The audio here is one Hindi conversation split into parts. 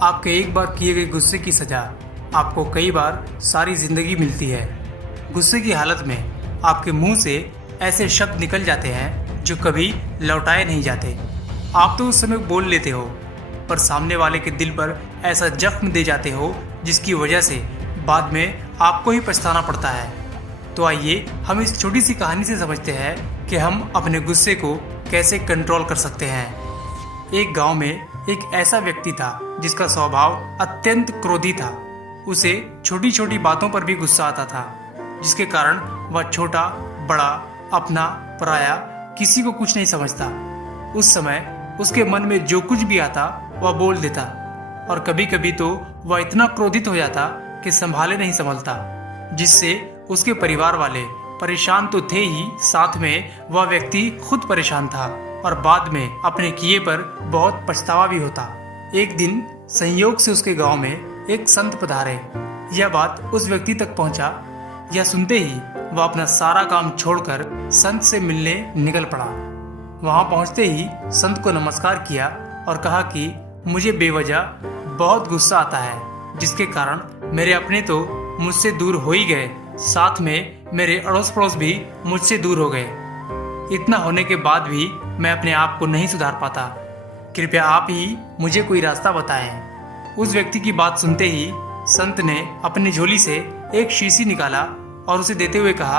आपके एक बार किए गए गुस्से की सज़ा आपको कई बार सारी ज़िंदगी मिलती है। गुस्से की हालत में आपके मुंह से ऐसे शब्द निकल जाते हैं जो कभी लौटाए नहीं जाते। आप तो उस समय बोल लेते हो, पर सामने वाले के दिल पर ऐसा जख्म दे जाते हो जिसकी वजह से बाद में आपको ही पछताना पड़ता है। तो आइए हम इस छोटी सी कहानी से समझते हैं कि हम अपने गुस्से को कैसे कंट्रोल कर सकते हैं। एक गांव में एक ऐसा व्यक्ति था जिसका स्वभाव अत्यंत क्रोधी था। उसे छोटी छोटी बातों पर भी गुस्सा आता था, जिसके कारण वह छोटा बड़ा अपना पराया किसी को कुछ नहीं समझता। उस समय उसके मन में जो कुछ भी आता वह बोल देता, और कभी कभी तो वह इतना क्रोधित हो जाता कि संभाले नहीं संभलता, जिससे उसके परिवार वाले परेशान तो थे ही, साथ में वह व्यक्ति खुद परेशान था और बाद में अपने किए पर बहुत पछतावा भी होता। एक दिन संयोग से उसके गांव में एक संत पधारे। यह बात उस व्यक्ति तक पहुंचा। यह सुनते ही वह अपना सारा काम छोड़कर संत से मिलने निकल पड़ा। वहां पहुंचते ही संत को नमस्कार किया और कहा कि मुझे बेवजह बहुत गुस्सा आता है, जिसके कारण मेरे अपने तो मुझसे दूर हो ही गए, साथ में मेरे अड़ोस पड़ोस भी मुझसे दूर हो गए। इतना होने के बाद भी मैं अपने आप को नहीं सुधार पाता। कृपया आप ही मुझे कोई रास्ता बताएं। उस व्यक्ति की बात सुनते ही संत ने अपनी झोली से एक शीशी निकाला और उसे देते हुए कहा,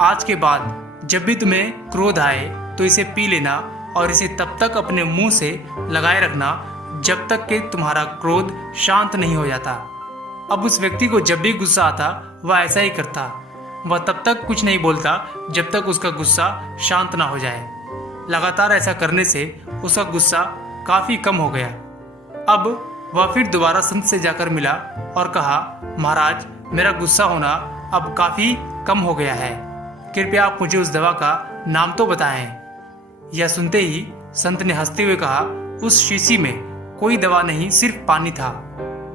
आज के बाद जब भी तुम्हें क्रोध आए तो इसे पी लेना और इसे तब तक अपने मुंह से लगाए रखना जब तक कि तुम्हारा क्रोध शांत नहीं हो जाता। अब उस व्यक्ति को जब भी गुस्सा आता वह ऐसा ही करता। वह तब तक कुछ नहीं बोलता जब तक उसका गुस्सा शांत ना हो जाए। लगातार ऐसा करने से उसका गुस्सा काफी कम हो गया। अब वह फिर दोबारा संत से जाकर मिला और कहा, महाराज, मेरा गुस्सा होना अब काफी कम हो गया है, कृपया आप मुझे उस दवा का नाम तो बताएं। यह सुनते ही संत ने हंसते हुए कहा, उस शीशी में कोई दवा नहीं, सिर्फ पानी था,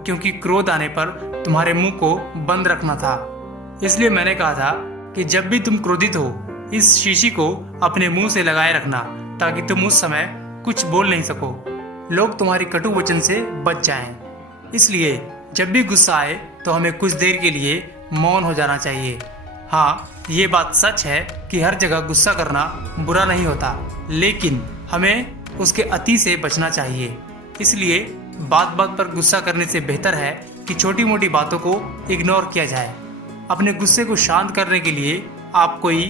क्योंकि क्रोध आने पर तुम्हारे मुंह को बंद रखना था, इसलिए मैंने कहा था कि जब भी तुम क्रोधित हो इस शीशी को अपने मुंह से लगाए रखना, ताकि तुम उस समय कुछ बोल नहीं सको, लोग तुम्हारी कटु वचन से बच जाएं। इसलिए जब भी गुस्सा आए तो हमें कुछ देर के लिए मौन हो जाना चाहिए। हाँ, ये बात सच है कि हर जगह गुस्सा करना बुरा नहीं होता, लेकिन हमें उसके अति से बचना चाहिए। इसलिए बात बात पर गुस्सा करने से बेहतर है कि छोटी मोटी बातों को इग्नोर किया जाए। अपने गुस्से को शांत करने के लिए आप कोई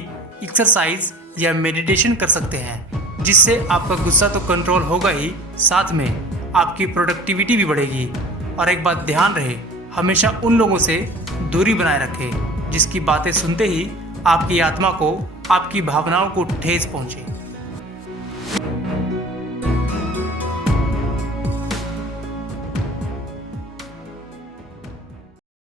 एक्सरसाइज या मेडिटेशन कर सकते हैं, जिससे आपका गुस्सा तो कंट्रोल होगा ही, साथ में आपकी प्रोडक्टिविटी भी बढ़ेगी। और एक बात ध्यान रहे, हमेशा उन लोगों से दूरी बनाए रखें जिसकी बातें सुनते ही आपकी आत्मा को, आपकी भावनाओं को ठेस पहुंचे।